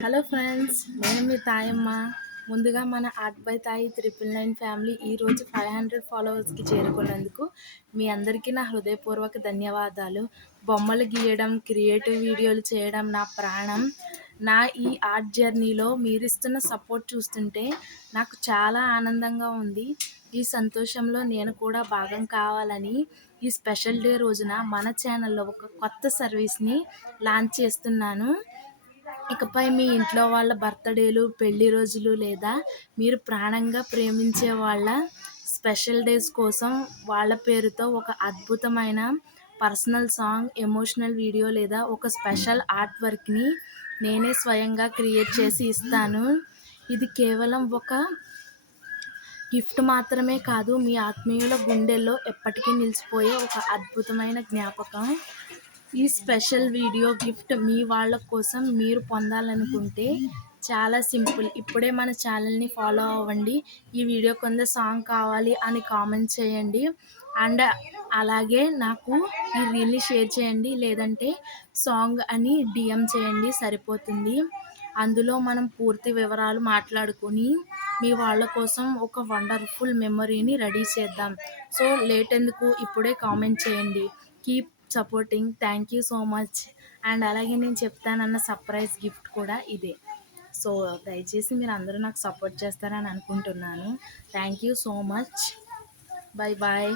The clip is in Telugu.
హలో ఫ్రెండ్స్, నేను మీ తాయమ్మ. ముందుగా మన ఆర్ట్ బై తాయి 999 ఫ్యామిలీ ఈరోజు 500 ఫాలోవర్స్కి చేరుకున్నందుకు మీ అందరికీ నా హృదయపూర్వక ధన్యవాదాలు. బొమ్మలు గీయడం, క్రియేటివ్ వీడియోలు చేయడం నా ప్రాణం. నా ఈ ఆర్ట్ జర్నీలో మీరిస్తున్న సపోర్ట్ చూస్తుంటే నాకు చాలా ఆనందంగా ఉంది. ఈ సంతోషంలో నేను కూడా భాగం కావాలని ఈ స్పెషల్ డే రోజున మన ఛానల్లో ఒక కొత్త సర్వీస్ని లాంచ్ చేస్తున్నాను. ఇకపై మీ ఇంట్లో వాళ్ళ బర్త్డేలు, పెళ్లి రోజులు లేదా మీరు ప్రాణంగా ప్రేమించే వాళ్ళ స్పెషల్ డేస్ కోసం వాళ్ళ పేరుతో ఒక అద్భుతమైన పర్సనల్ సాంగ్, ఎమోషనల్ వీడియో లేదా ఒక స్పెషల్ ఆర్ట్ వర్క్ని నేనే స్వయంగా క్రియేట్ చేసి ఇస్తాను. ఇది కేవలం ఒక గిఫ్ట్ మాత్రమే కాదు, మీ ఆత్మీయుల గుండెల్లో ఎప్పటికీ నిలిచిపోయే ఒక అద్భుతమైన జ్ఞాపకం. ఈ స్పెషల్ వీడియో గిఫ్ట్ మీ వాళ్ళ కోసం మీరు పొందాలనుకుంటే చాలా సింపుల్. ఇప్పుడే మన ఛానల్ని ఫాలో అవ్వండి. ఈ వీడియో కింద సాంగ్ కావాలి అని కామెంట్ చేయండి. అండ్ అలాగే నాకు ఈ రీల్ని షేర్ చేయండి, లేదంటే సాంగ్ అని డిఎం చేయండి, సరిపోతుంది. అందులో మనం పూర్తి వివరాలు మాట్లాడుకొని మీ వాళ్ళ కోసం ఒక వండర్ఫుల్ మెమరీని రెడీ చేద్దాం. సో లేట్ ఎందుకు, ఇప్పుడే కామెంట్ చేయండి. Keep supporting. Thank you so much. And అలాగే నేను చెప్తానన్న సర్ప్రైజ్ గిఫ్ట్ కూడా ఇదే. సో దయచేసి మీరు అందరూ నాకు సపోర్ట్ చేస్తారని అనుకుంటున్నాను. Thank you so much. Bye bye.